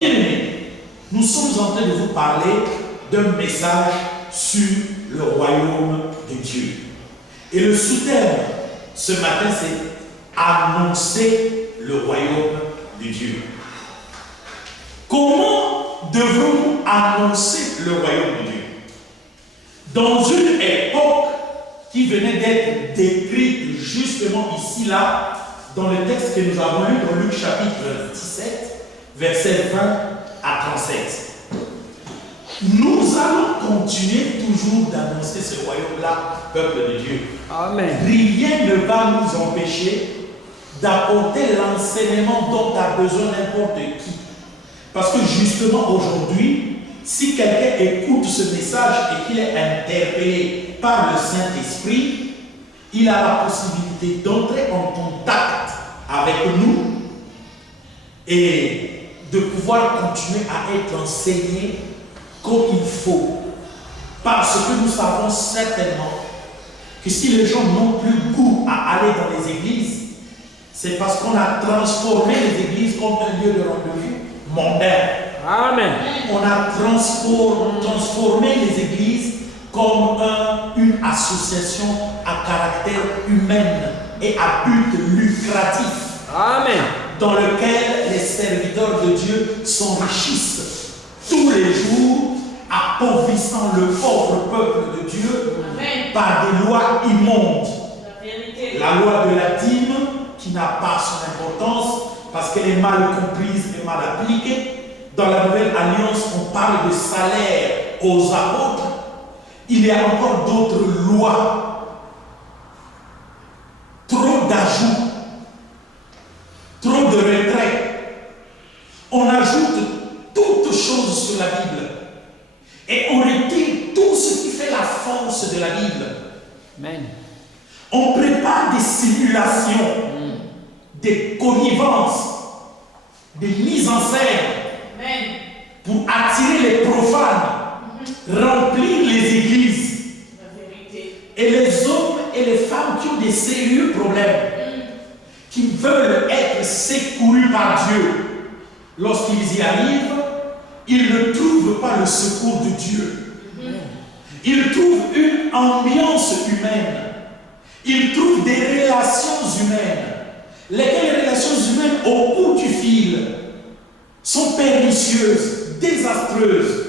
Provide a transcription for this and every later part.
Bien-aimés, nous sommes en train de vous parler d'un message sur le royaume de Dieu. Et le sous-thème ce matin, c'est annoncer le royaume de Dieu. Comment devons-nous annoncer le royaume de Dieu? Dans une époque qui venait d'être décrite justement ici, là, dans le texte que nous avons lu dans Luc chapitre 17, versets 20 à 37. Nous allons continuer toujours d'annoncer ce royaume-là, peuple de Dieu. Amen. Rien ne va nous empêcher d'apporter l'enseignement dont a besoin n'importe qui. Parce que justement aujourd'hui, si quelqu'un écoute ce message et qu'il est interpellé par le Saint-Esprit, il a la possibilité d'entrer en contact avec nous et de pouvoir continuer à être enseigné comme il faut. Parce que nous savons certainement que si les gens n'ont plus goût à aller dans les églises, c'est parce qu'on a transformé les églises comme un lieu de rendez-vous mondain. Amen. On a transformé les églises comme une association à caractère humain et à but lucratif. Amen. Dans lequel les serviteurs de Dieu s'enrichissent tous les jours, appauvrissant le pauvre peuple de Dieu. Amen. Par des lois immondes. La loi de la dîme, qui n'a pas son importance, parce qu'elle est mal comprise et mal appliquée. Dans la Nouvelle Alliance, on parle de salaire aux apôtres. Il y a encore d'autres lois. Trop d'ajouts. Trop de retraits. On ajoute toutes choses sur la Bible. Et on retire tout ce qui fait la force de la Bible. Amen. On prépare des simulations, des connivences, des mises en scène pour attirer les profanes, remplir les églises. Et les hommes et les femmes qui ont des sérieux problèmes, qui veulent être secourus par Dieu, lorsqu'ils y arrivent, ils ne trouvent pas le secours de Dieu. Ils trouvent une ambiance humaine. Ils trouvent des relations humaines. Lesquelles relations humaines, au bout du fil, sont pernicieuses, désastreuses.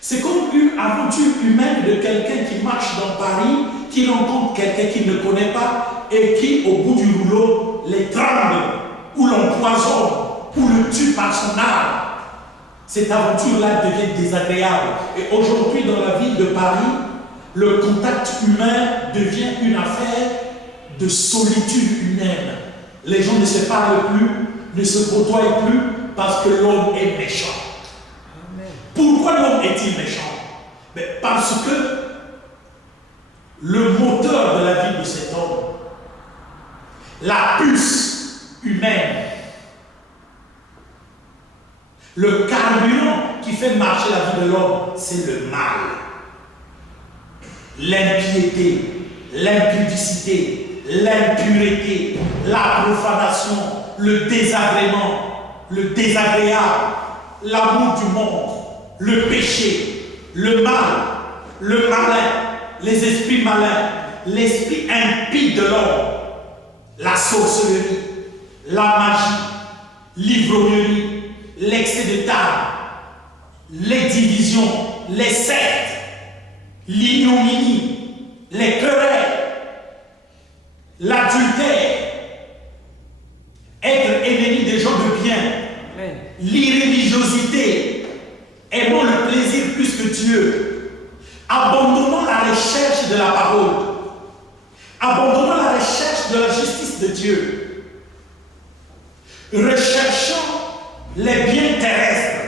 C'est comme une aventure humaine de quelqu'un qui marche dans Paris, qui rencontre quelqu'un qu'il ne connaît pas et qui, au bout du rouleau, l'étrangle, ou l'empoisonne, ou le tue par son arme. Cette aventure-là devient désagréable. Et aujourd'hui, dans la ville de Paris, le contact humain devient une affaire de solitude humaine. Les gens ne se parlent plus, ne se côtoient plus, parce que l'homme est méchant. Amen. Pourquoi l'homme est-il méchant? Parce que le moteur de la vie de cet homme, la puce humaine, le carburant qui fait marcher la vie de l'homme, c'est le mal. L'impiété, l'impudicité, l'impureté, la profanation, le désagrément, le désagréable, l'amour du monde, le péché, le mal, le malin, les esprits malins, l'esprit impie de l'homme, la sorcellerie, la magie, l'ivrognerie, l'excès de table, les divisions, les sectes, l'ignominie, les querelles, l'adultère, être ennemi des gens de bien, l'irréligiosité, aimant le plaisir plus que Dieu, abandonnant la recherche de la parole, abandonnant la recherche de la justice de Dieu, recherchant les biens terrestres,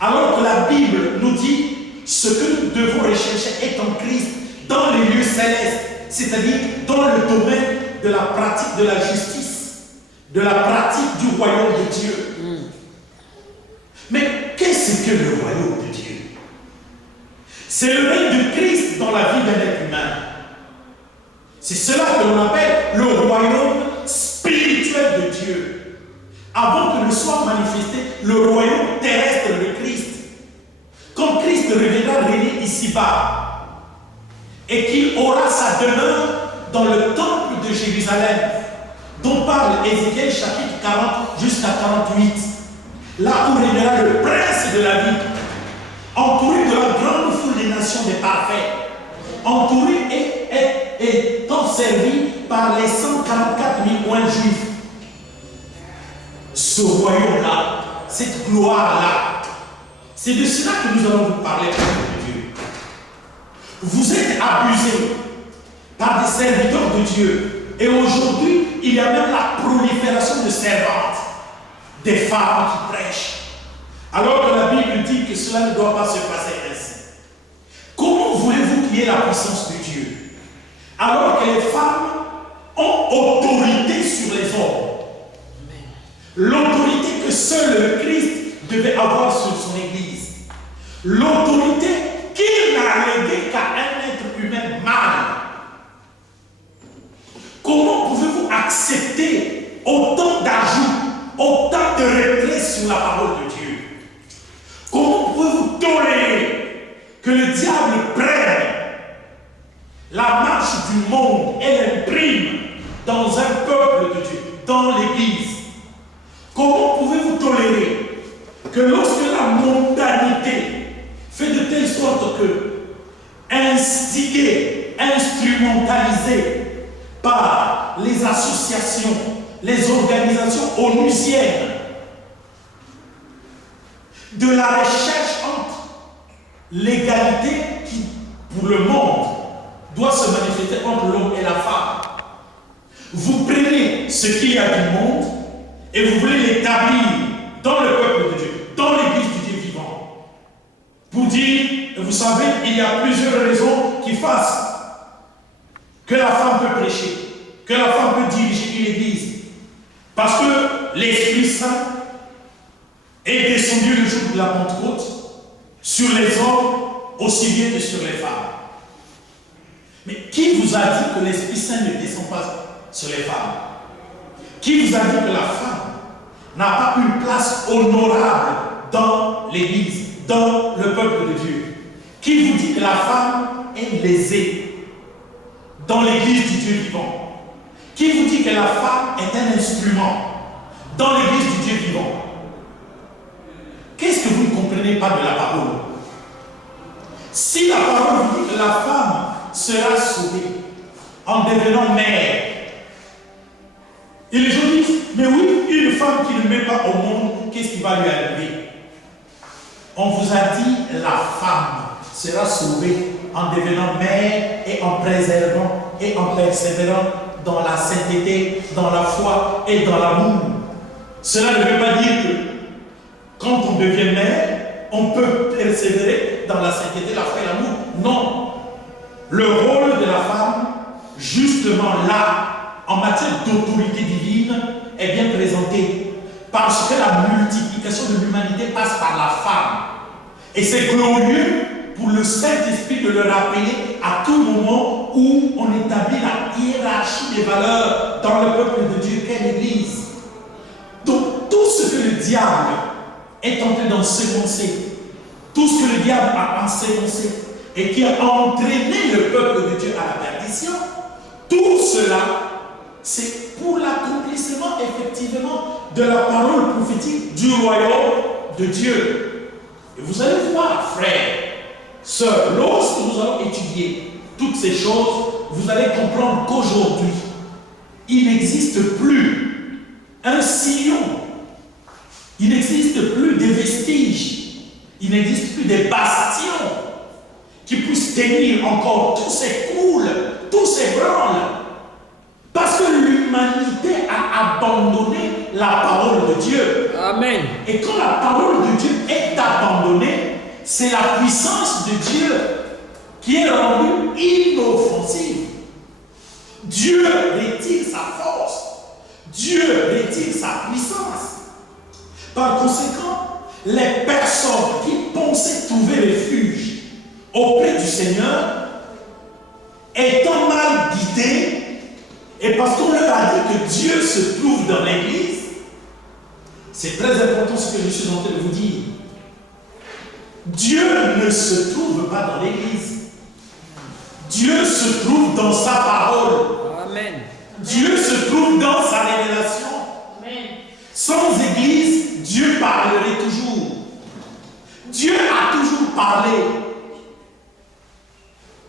alors que la Bible nous dit ce que nous devons rechercher est en Christ dans les lieux célestes, c'est-à-dire dans le domaine de la pratique de la justice, de la pratique du royaume de Dieu. Mais qu'est-ce que le royaume de Dieu? C'est le règne de Christ dans la vie d'un être humain. C'est cela que l'on appelle le royaume spirituel de Dieu. avant que ne soit manifesté le royaume terrestre de Christ. Quand Christ reviendra régner ici-bas et qu'il aura sa demeure dans le temple de Jérusalem, dont parle Ézéchiel chapitre 40 jusqu'à 48, là où régnera le prince de la vie, entouré de la grande foule des nations des parfaits, entouré et étant servi par les 144 000 juifs. Ce royaume-là, cette gloire-là, c'est de cela que nous allons vous parler, peuple de Dieu. Vous êtes abusés par des serviteurs de Dieu. Et aujourd'hui, il y a même la prolifération de servantes, des femmes qui prêchent. Alors que la Bible dit que cela ne doit pas se passer ainsi. Comment voulez-vous qu'il y ait la puissance de Dieu alors que les femmes ont autorité sur les hommes? L'autorité que seul le Christ devait avoir sur son Église. L'autorité qu'il n'a léguée qu'à un être humain mâle. Comment pouvez-vous accepter autant d'ajouts, autant de retraits sur la parole de Dieu? Comment pouvez-vous tolérer que le diable prenne la marche du monde et l'imprime dans un peuple de Dieu, dans l'Église? Comment pouvez-vous tolérer que lorsque la mondanité fait de telle sorte que, instigée, instrumentalisée par les associations, les organisations onusiennes, de la recherche entre l'égalité qui, pour le monde, doit se manifester entre l'homme et la femme. Vous prenez ce qu'il y a du monde et vous voulez l'établir dans le peuple de Dieu, dans l'église du Dieu vivant. Pour dire, vous savez, il y a plusieurs raisons qui fassent que la femme peut prêcher, que la femme peut diriger une église. Parce que l'Esprit Saint est descendu le jour de la Pentecôte sur les hommes aussi bien que sur les femmes. Mais qui vous a dit que l'Esprit Saint ne descend pas sur les femmes? Qui vous a dit que la femme n'a pas une place honorable dans l'Église, dans le peuple de Dieu? Qui vous dit que la femme est lésée dans l'Église du Dieu vivant? Qui vous dit que la femme est un instrument dans l'Église du Dieu vivant? Qu'est-ce que vous ne comprenez pas de la parole? Si la parole vous dit que la femme sera sauvée en devenant mère, et les gens disent, mais oui, une femme qui ne met pas au monde, qu'est-ce qui va lui arriver? On vous a dit, la femme sera sauvée en devenant mère et en préservant et en persévérant dans la sainteté, dans la foi et dans l'amour. Cela ne veut pas dire que quand on devient mère, on peut persévérer dans la sainteté, la foi et l'amour. Non. Le rôle de la femme, justement là, en matière d'autorité divine, est bien présenté. Parce que la multiplication de l'humanité passe par la femme. Et c'est glorieux pour le Saint-Esprit de le rappeler à tout moment où on établit la hiérarchie des valeurs dans le peuple de Dieu qu'est l'Église. Donc tout ce que le diable est en train d'ensemencer, tout ce que le diable a ensemencé et qui a entraîné le peuple de Dieu à la perdition, tout cela, c'est pour l'accomplissement effectivement de la parole prophétique du royaume de Dieu. Et vous allez voir, frères, sœurs, lorsque nous allons étudier toutes ces choses, vous allez comprendre qu'aujourd'hui, il n'existe plus un sillon, il n'existe plus des vestiges, il n'existe plus des bastions qui puissent tenir encore tous ces coules, tous ces branles. Parce que l'humanité a abandonné la parole de Dieu. Amen. Et quand la parole de Dieu est abandonnée, c'est la puissance de Dieu qui est rendue inoffensive. Dieu retire sa force. Dieu retire sa puissance. Par conséquent, les personnes qui pensaient trouver refuge auprès du Seigneur, étant mal guidées, et parce qu'on leur a dit que Dieu se trouve dans l'Église, c'est très important ce que je suis en train de vous dire. Dieu ne se trouve pas dans l'église. Dieu se trouve dans sa parole. Amen. Dieu se trouve dans sa révélation. Amen. Sans église, Dieu parlerait toujours. Dieu a toujours parlé.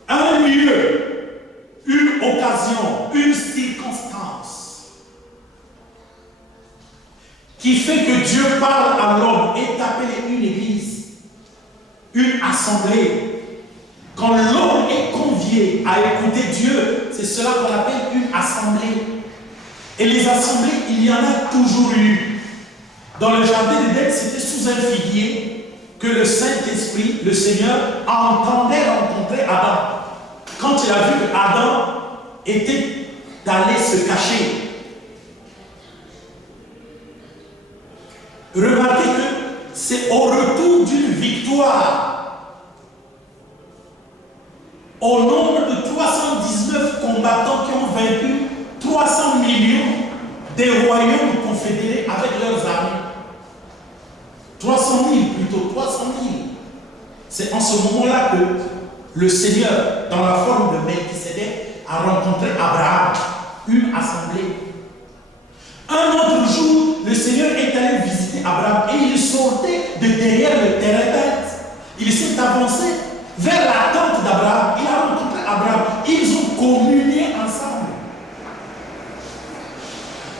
Un lieu, une occasion, une circonstance qui fait que Dieu parle à l'homme est appelé une église, une assemblée. Quand l'homme est convié à écouter Dieu, c'est cela qu'on appelle une assemblée. Et les assemblées, il y en a toujours eu. Dans le jardin d'Éden, c'était sous un figuier que le Saint-Esprit, le Seigneur, entendait rencontrer Adam. Quand il a vu que Adam était allé se cacher. Remarquez que c'est au retour d'une victoire. Au nombre de 319 combattants qui ont vaincu 300 millions des royaumes confédérés avec leurs armées. 300 000 plutôt, 300 000. C'est en ce moment-là que le Seigneur, dans la forme de Melchisédek, a rencontré Abraham, une assemblée. Un autre jour, le Seigneur est allé visiter Abraham et il sortait de derrière le terrain. Il s'est avancé vers la tente d'Abraham. Il a rencontré Abraham. Ils ont communié ensemble.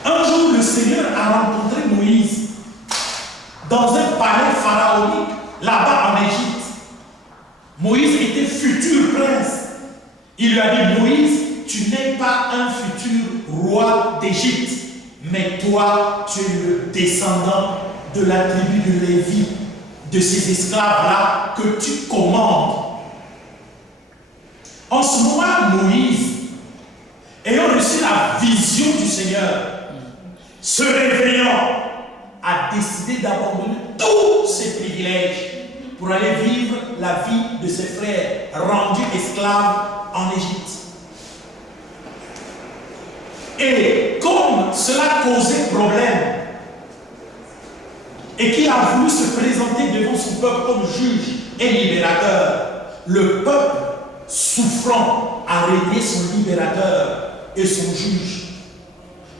Un jour, le Seigneur a rencontré Moïse dans un palais pharaonique, là-bas en Égypte. Moïse était futur prince. Il lui a dit, Moïse, tu n'es pas un futur roi d'Égypte, mais toi, tu es le descendant de la tribu de Lévi, de ces esclaves-là que tu commandes. En ce moment, Moïse, ayant reçu la vision du Seigneur, se réveillant, a décidé d'abandonner tous ses privilèges pour aller vivre la vie de ses frères rendus esclaves en Égypte. Et comme cela causait problème, et qu'il a voulu se présenter devant son peuple comme juge et libérateur, le peuple souffrant a régné son libérateur et son juge.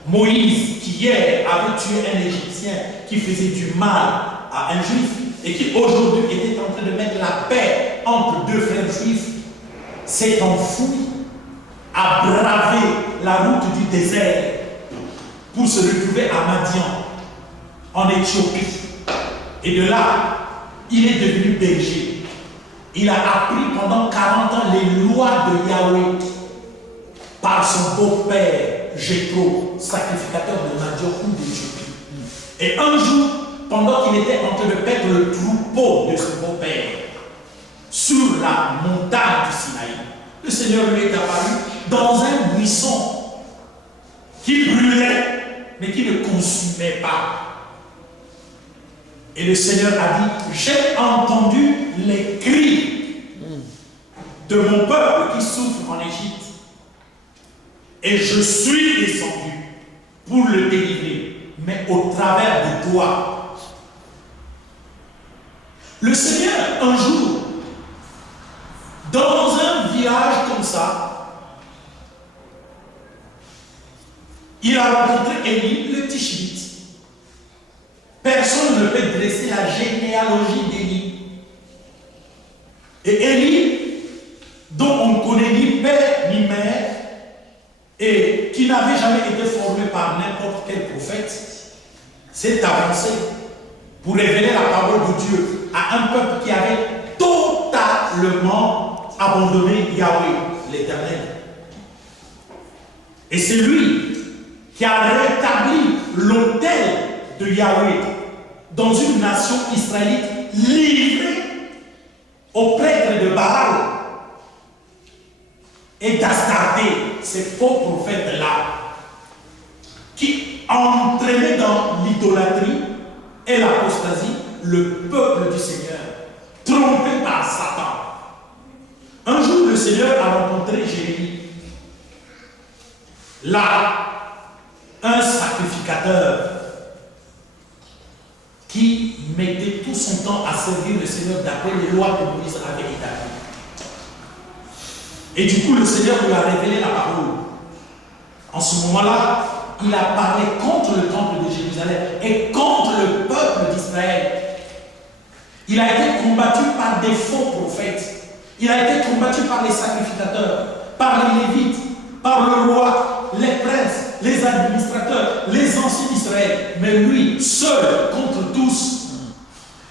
Moïse, qui hier avait tué un Égyptien qui faisait du mal à un juif et qui aujourd'hui était en train de mettre la paix entre deux frères juifs, s'est enfoui, a bravé la route du désert pour se retrouver à Madian, en Éthiopie. Et de là, il est devenu berger. Il a appris pendant 40 ans les lois de Yahweh par son beau-père Jéthro, sacrificateur de Madian ou d'Éthiopie. Et un jour, pendant qu'il était en train de paître le troupeau de son beau-père sur la montagne du Sinaï, le Seigneur lui est apparu dans un buisson qui brûlait, mais qui ne consumait pas. Et le Seigneur a dit, j'ai entendu les cris de mon peuple qui souffre en Égypte. Et je suis descendu pour le délivrer, mais au travers de toi. Le Seigneur, un jour, dans un village comme ça, il a rencontré Élie, le Tishbite. Personne ne peut dresser la généalogie d'Élie. Et Élie, dont on ne connaît ni père ni mère, et qui n'avait jamais été formé par n'importe quel prophète, s'est avancé pour révéler la parole de Dieu à un peuple qui avait totalement abandonné Yahweh, l'Éternel. Et c'est lui qui a rétabli l'autel de Yahweh dans une nation israélite livrée aux prêtres de Baal et d'Astarté, ces faux prophètes-là, qui entraînaient dans l'idolâtrie et l'apostasie le peuple du Seigneur, trompé par Satan. Un jour, le Seigneur a rencontré Jérémie. Là, un sacrificateur mettait tout son temps à servir le Seigneur d'après les lois que Moïse avait établies. Et du coup, le Seigneur lui a révélé la parole. En ce moment-là, il a parlé contre le temple de Jérusalem et contre le peuple d'Israël. Il a été combattu par des faux prophètes. Il a été combattu par les sacrificateurs, par les Lévites, par le roi, les princes, les administrateurs, les anciens d'Israël. Mais lui, seul contre tous,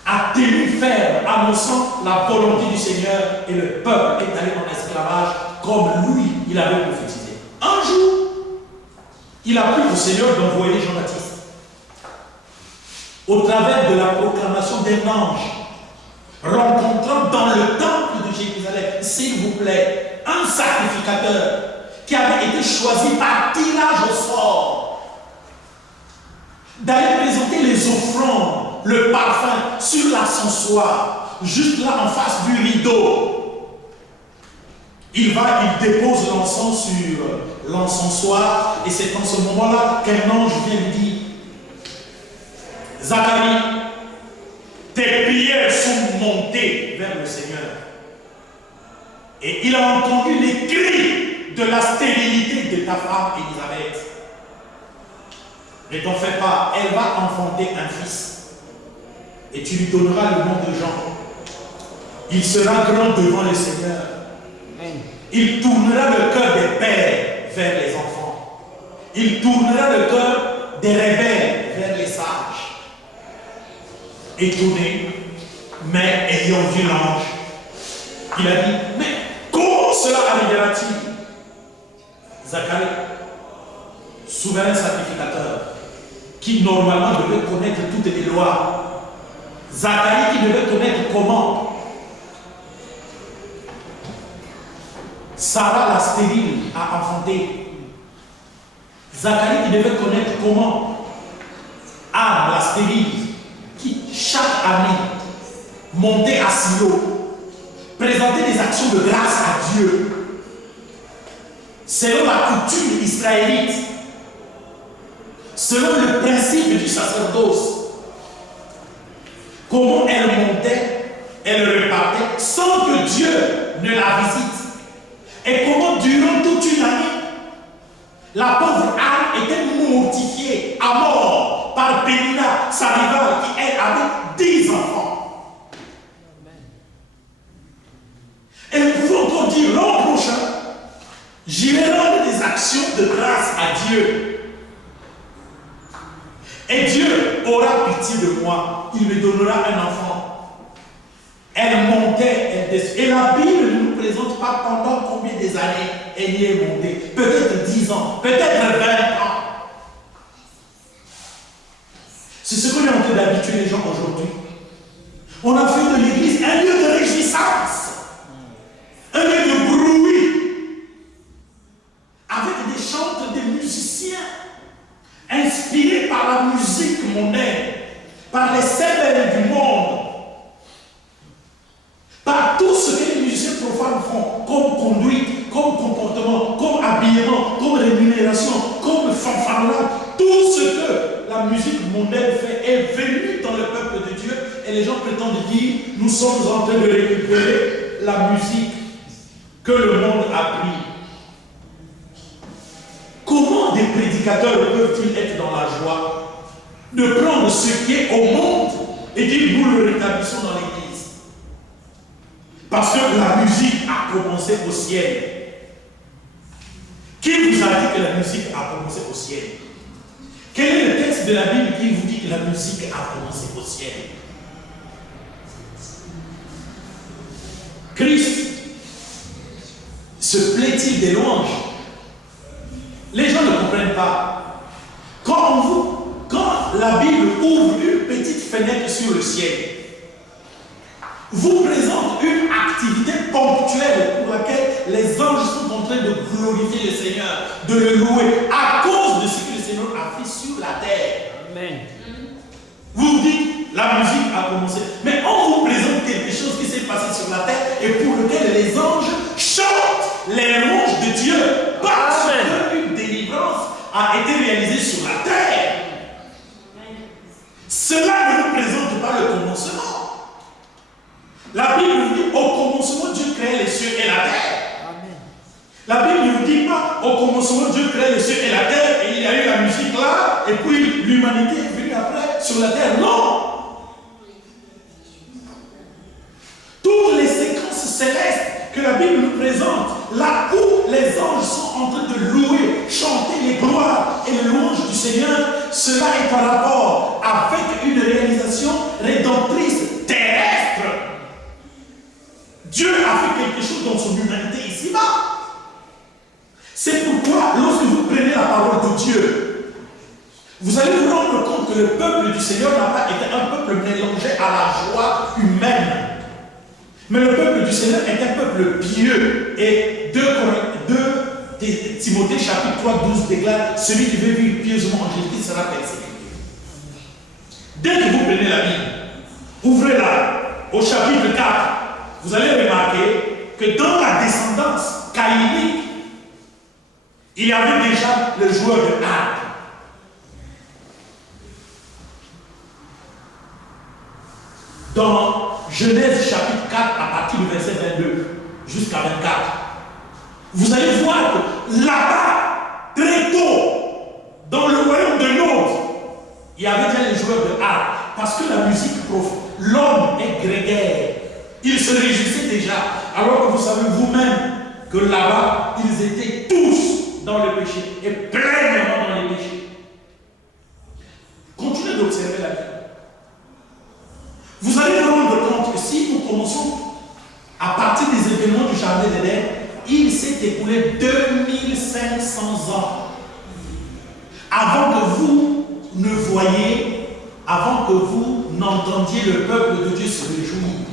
a tenu ferme, annonçant la volonté du Seigneur, et le peuple est allé en esclavage comme lui, il avait prophétisé. Un jour, il a plu au Seigneur d'envoyer Jean-Baptiste au travers de la proclamation d'un ange rencontrant dans le temple de Jérusalem, s'il vous plaît, un sacrificateur qui avait été choisi par tirage au sort d'aller présenter les offrandes, le parfum sur l'ascensoir, juste là en face du rideau. Il dépose l'encens sur l'encensoir, et c'est en ce moment-là qu'un ange vient lui dire: Zacharie, tes prières sont montées vers le Seigneur. Et il a entendu les cris de la stérilité de ta femme Élisabeth. Ne t'en fais pas, elle va enfanter un fils. Et tu lui donneras le nom de Jean. Il sera grand devant le Seigneur. Il tournera le cœur des pères vers les enfants. Il tournera le cœur des rebelles vers les sages. Étonné, mais ayant vu l'ange, il a dit: mais comment cela arrivera-t-il? Zacharie, souverain sacrificateur, qui normalement devait connaître toutes les lois, Zacharie qui devait connaître comment Sarah la stérile a enfanté, Zacharie qui devait connaître comment Anne la stérile, qui chaque année montait à Silo, présentait des actions de grâce à Dieu selon la coutume israélite, selon le principe du sacerdoce. Comment elle montait, elle repartait sans que Dieu ne la visite. Et comment durant toute une année, la pauvre Anne était mortifiée à mort par Pénina, sa rivale, qui elle avait 10 enfants. Elle pouvait encore dire: l'an prochain, j'irai rendre des actions de grâce à Dieu. Et Dieu aura pitié de moi, il me donnera un enfant. Elle montait, elle descendait. Et la Bible ne nous présente pas pendant combien des années elle y est montée. Peut-être 10 ans, peut-être 20 ans. C'est ce qu'on est en train d'habituer les gens aujourd'hui. On a fait de l'église un lieu de réjouissance, un lieu de bruit, avec des chants, des musiciens, inspirés par la musique mondaine, par les symboles du monde, par tout ce que les musiciens profanes font, comme conduite, comme comportement, comme habillement, comme rémunération, comme fanfaronnade. Tout ce que la musique mondaine fait est venu dans le peuple de Dieu, et les gens prétendent dire: nous sommes en train de récupérer la musique que le monde a pris. Comment des prédicateurs peuvent-ils être dans la joie de prendre ce qui est au monde et dire: nous le rétablissons dans l'église? Parce que la musique a commencé au ciel. Qui vous a dit que la musique a commencé au ciel? Quel est le texte de la Bible qui vous dit que la musique a commencé au ciel? Christ se plaît-il des louanges? Les gens ne comprennent pas. Quand la Bible ouvre une petite fenêtre sur le ciel, vous présente une activité ponctuelle pour laquelle les anges sont en train de glorifier le Seigneur, de le louer, à cause de ce que le Seigneur a fait sur la terre. Amen. Vous dites: la musique a commencé. Mais on vous présente quelque chose qui s'est passé sur la terre et pour lequel les anges chantent les louanges de Dieu. Parce qu'une délivrance a été réalisée sur la terre. Cela ne nous présente pas le commencement, Dieu crée le ciel et la terre, et il y a eu la musique là, et puis l'humanité est venue après sur la terre. Non! Toutes les séquences célestes que la Bible nous présente, là où les anges sont en train de louer, chanter les gloires et les louanges du Seigneur, cela est par rapport avec une réalisation rédemptrice terrestre. Dieu a fait quelque chose dans son humanité ici-bas. C'est pourquoi, lorsque vous prenez la parole de Dieu, vous allez vous rendre compte que le peuple du Seigneur n'a pas été un peuple mélangé à la joie humaine. Mais le peuple du Seigneur est un peuple pieux. Et 2 Timothée chapitre 3, 12 déclare: celui qui veut vivre pieusement en Jésus sera persécuté. Dès que vous prenez la Bible, ouvrez-la au chapitre 4, vous allez remarquer que dans la descendance caïnique, il y avait déjà le joueur de harpe. Dans Genèse chapitre 4, à partir du verset 22 jusqu'à 24, vous allez voir que là-bas, très tôt, dans le royaume de l'autre, il y avait déjà les joueurs de harpe. Parce que la musique profonde, l'homme est grégaire. Il se réjouissait déjà. Alors que vous savez vous-même que là-bas, ils étaient tous dans le péché et pleinement dans les péchés. Continuez d'observer la vie. Vous allez vous rendre compte que si nous commençons à partir des événements du jardin d'Éden, il s'est écoulé 2500 ans avant que vous ne voyiez, avant que vous n'entendiez le peuple de Dieu se réjouir.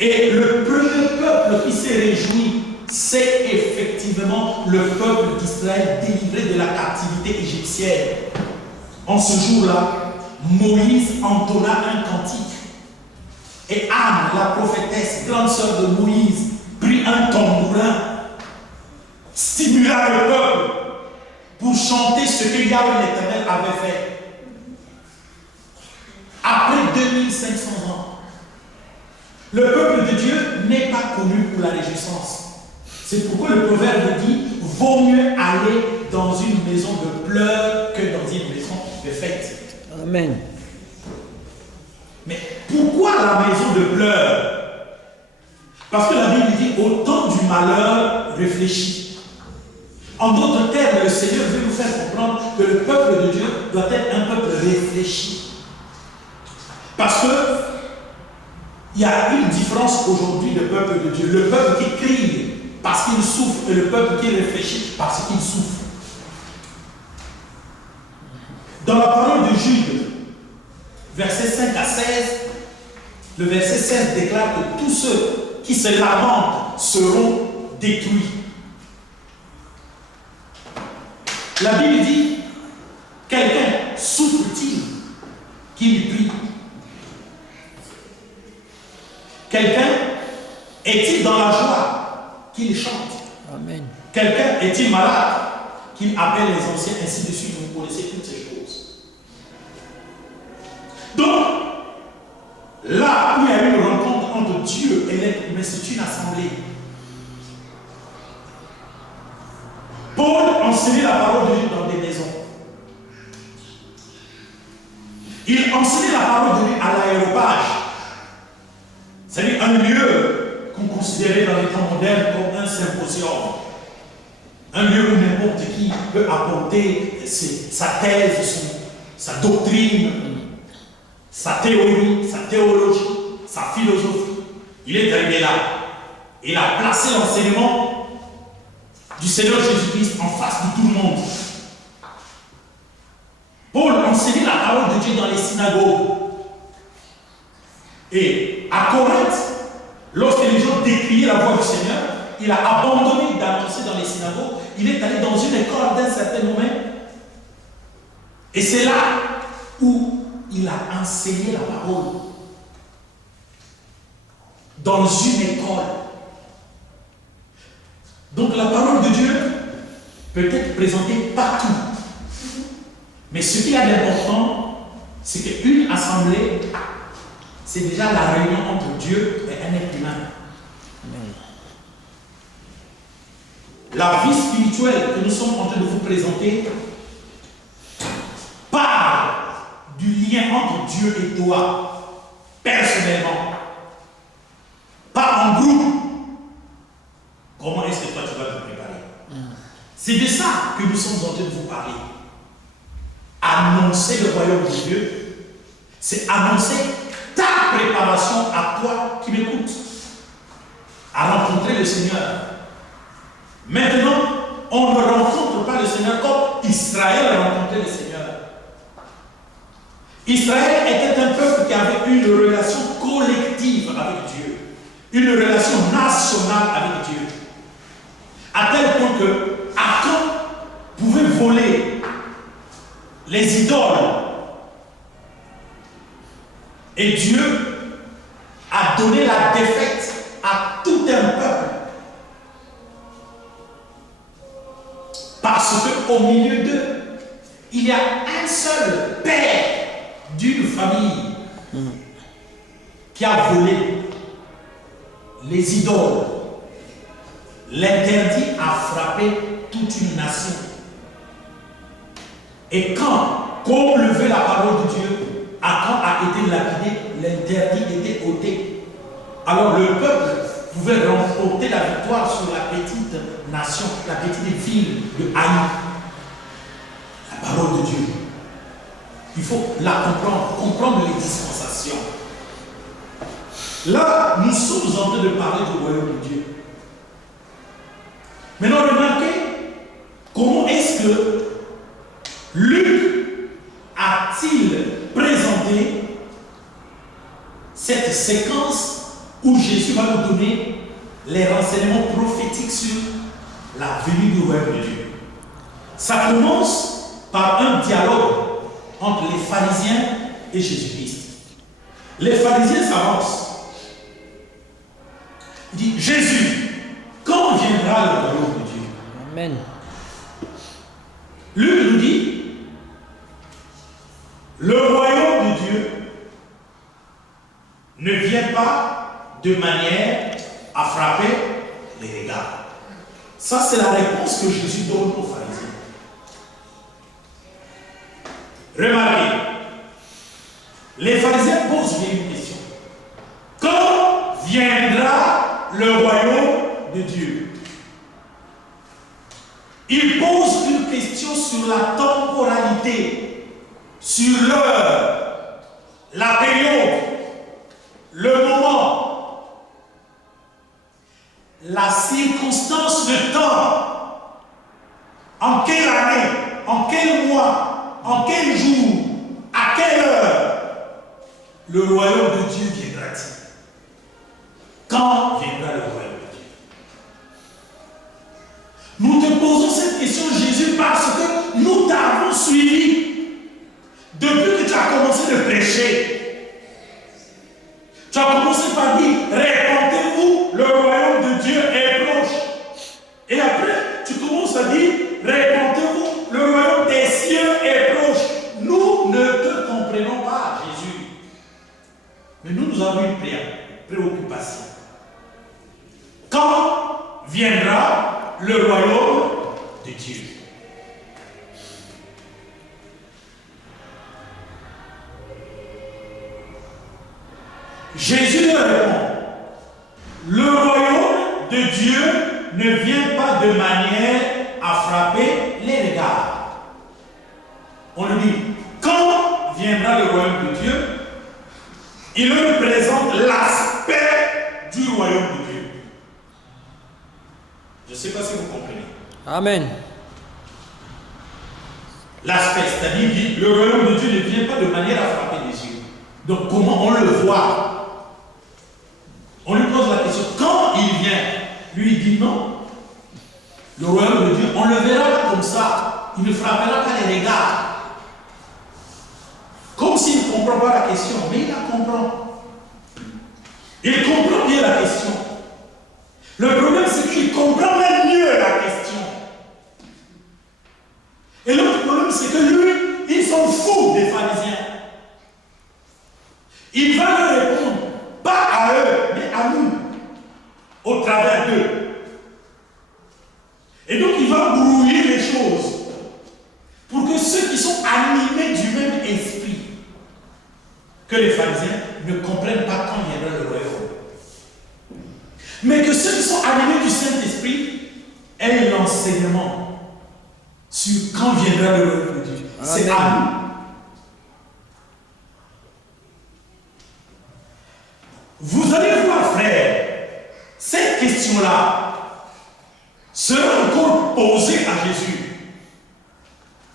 Et le premier peuple qui s'est réjoui, c'est effectivement le peuple d'Israël délivré de la captivité égyptienne. En ce jour-là, Moïse entonna un cantique. Et Anne, la prophétesse, grande sœur de Moïse, prit un tambourin, stimula le peuple pour chanter ce que Yahweh l'Éternel avait fait. Après 2500 ans, le peuple de Dieu n'est pas connu pour la réjouissance. C'est pourquoi le proverbe dit: vaut mieux aller dans une maison de pleurs que dans une maison de fête. Amen. Mais pourquoi la maison de pleurs? Parce que la Bible dit: au temps du malheur, réfléchis. En d'autres termes, le Seigneur veut nous faire comprendre que le peuple de Dieu doit être un peuple réfléchi. Parce que il y a une différence aujourd'hui de peuple de Dieu. Le peuple qui crie parce qu'il souffre et le peuple qui réfléchit parce qu'il souffre. Dans la parole de Jude, versets 5 à 16, le verset 16 déclare que tous ceux qui se lamentent seront détruits. La Bible dit: quelqu'un souffre-t-il qu'il prie? Quelqu'un est-il dans la joie qu'il chante? Amen. Quelqu'un est-il malade qu'il appelle les anciens, ainsi de suite? Vous connaissez toutes ces choses. Donc, là où il y a eu une rencontre entre Dieu et l'être humain, c'est une assemblée. Paul enseignait la parole de Dieu dans des maisons. Il enseignait la parole de Dieu à l'aéropage. C'est-à-dire un lieu qu'on considérait dans les temps modernes comme un symposium. Un lieu où n'importe qui peut apporter sa thèse, sa doctrine, sa théorie, sa théologie, sa philosophie. Il est arrivé là. Il a placé l'enseignement du Seigneur Jésus-Christ en face de tout le monde. Paul enseignait la parole de Dieu dans les synagogues. Et à Corinthe, lorsque les gens décriaient la voix du Seigneur, il a abandonné d'annoncer dans les synagogues. Il est allé dans une école d'un certain moment. Et c'est là où il a enseigné la parole. Dans une école. Donc la parole de Dieu peut être présentée partout. Mais ce qu'il y a d'important, c'est qu'une assemblée, c'est déjà la réunion entre Dieu et un être humain. la vie spirituelle que nous sommes en train de vous présenter parle du lien entre Dieu et toi, personnellement, pas en groupe. Comment est-ce que toi tu vas te préparer? C'est de ça que nous sommes en train de vous parler. Annoncer le royaume de Dieu, c'est annoncer ta préparation à toi qui m'écoutes, à rencontrer le Seigneur. Maintenant, on ne rencontre pas le Seigneur comme Israël a rencontré le Seigneur. Israël était un peuple qui avait une relation collective avec Dieu, une relation nationale avec Dieu, à tel point que Achan pouvait voler les idoles. Et Dieu a donné la défaite à tout un peuple. Parce qu'au milieu d'eux, il y a un seul père d'une famille qui a volé les idoles. L'interdit a frappé toute une nation. Et quand, comme le veut la parole de Dieu, Achan a été lapidé, l'interdit était ôté. Alors le peuple pouvait remporter la victoire sur la petite nation, la petite ville de Haï. La parole de Dieu. Il faut la comprendre les dispensations. Là, nous sommes en train de parler du royaume de Dieu. Maintenant, remarquez comment est-ce que Luc a-t-il présenté cette séquence où Jésus va nous donner les renseignements prophétiques sur la venue du royaume de Dieu. Ça commence par un dialogue entre les pharisiens et Jésus-Christ. Les pharisiens s'avancent. Il dit, Jésus, quand viendra le royaume de Dieu? Amen. Luc nous dit, le royaume de Dieu ne vient pas de manière à frapper les regards. Ça, c'est la réponse que Jésus donne aux pharisiens. Remarquez, les pharisiens posent bien une question. Quand viendra le royaume de Dieu? Ils posent une question sur la temporalité, sur l'heure, la période, le moment, la circonstance de temps. En quelle année, en quel mois, en quel jour, à quelle heure le royaume de Dieu viendra-t-il? Quand viendra le royaume de Dieu? Nous te posons cette question, Jésus, parce que nous t'avons suivi depuis que tu as commencé de prêcher. Tu as commencé par dire, répentez-vous, le royaume de Dieu est proche. Et après, tu commences à dire, répentez-vous, le royaume des cieux est proche. Nous ne te comprenons pas, Jésus. Mais nous avons une préoccupation. Quand viendra le royaume de Dieu? Jésus leur répond, le royaume de Dieu ne vient pas de manière à frapper les regards. On lui dit, quand viendra le royaume de Dieu? Il leur présente l'aspect du royaume de Dieu. Je ne sais pas si vous comprenez. Amen. L'aspect, c'est-à-dire que le royaume de Dieu ne vient pas de manière à frapper les yeux. Donc comment on le voit? On lui pose la question, quand il vient? Lui il dit non. Le royaume de Dieu, on le verra pas comme ça. Il ne frappera pas les regards. Comme s'il ne comprend pas la question, mais il la comprend. Il comprend bien la question. Le problème, c'est qu'il comprend même mieux la question. Et l'autre problème, c'est que lui, il s'en fout des pharisiens. Il va leur répondre, pas à eux, mais à nous, au travers d'eux. Et que les pharisiens ne comprennent pas quand viendra le royaume. Mais que ceux qui sont animés du Saint-Esprit aient l'enseignement sur quand viendra le royaume de Dieu. C'est à nous. Vous allez voir, frère, cette question-là sera encore posée à Jésus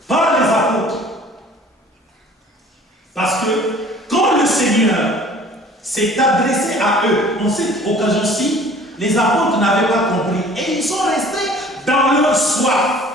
par les apôtres. Parce que quand le Seigneur s'est adressé à eux, en cette occasion-ci, les apôtres n'avaient pas compris et ils sont restés dans leur soif.